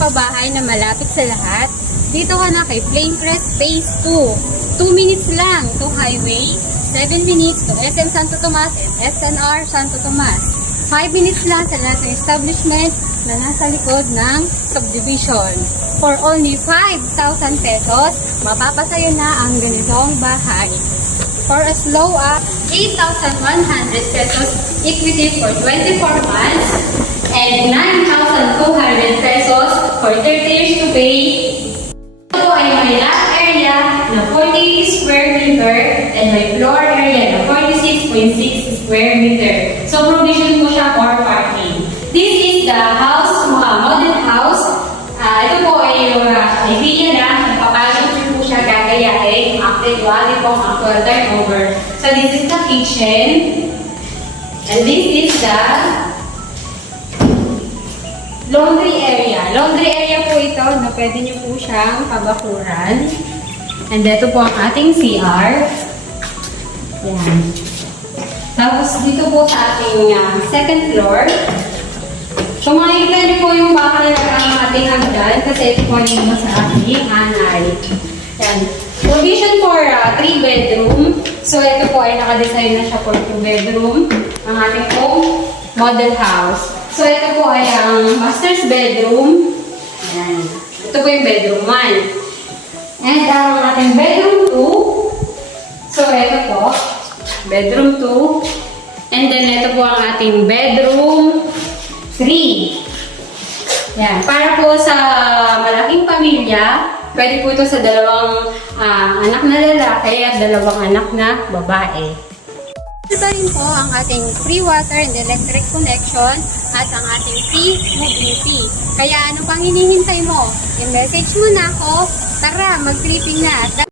pabahay na malapit sa lahat, dito ka na kay Planecrest Phase 2. 2 minutes lang to highway, 7 minutes to SM Santo Tomas and SNR Santo Tomas. 5 minutes lang sa lahat ng establishment na nasa likod ng subdivision. For only 5,000 pesos, mapapasayo na ang ganitong bahay. For as low as 8,100 pesos equity for 24 months and 9,200 pesos for 30 years to pay. Ito ay may lot area na 40 square meter and may floor area na 46.6 square meter. So provision po siya for parking. This is the house, model house. Ito po ay yung idea na napapagod po siya gagayahin after wali pong actual turnover. So this is the kitchen. And this is the laundry area. Laundry area po ito na pwede nyo po siyang pabakuran. And ito po ang ating CR. Yan. Tapos dito po sa ating second floor. So makikita niyo po yung bakal na ang ating hagdan kasi ito po yung sa ating anay. Yan. Provision for 3 bedroom. So ito po ay nakadesign na siya for 2 bedroom. Ang ating po model house. So ito po ay ang master's bedroom. Yan. Ito po yung bedroom 1. And ang ating bedroom 2. So ito po, bedroom 2. And then ito po ang ating bedroom 3. Yan. Para po sa malaking pamilya, pwede po ito sa dalawang anak na lalaki at dalawang anak na babae. Ito rin po ang ating free water and electric connection at ang ating free mobility. Kaya ano pang hinihintay mo? I-message mo na ako. Tara, mag-tripping na.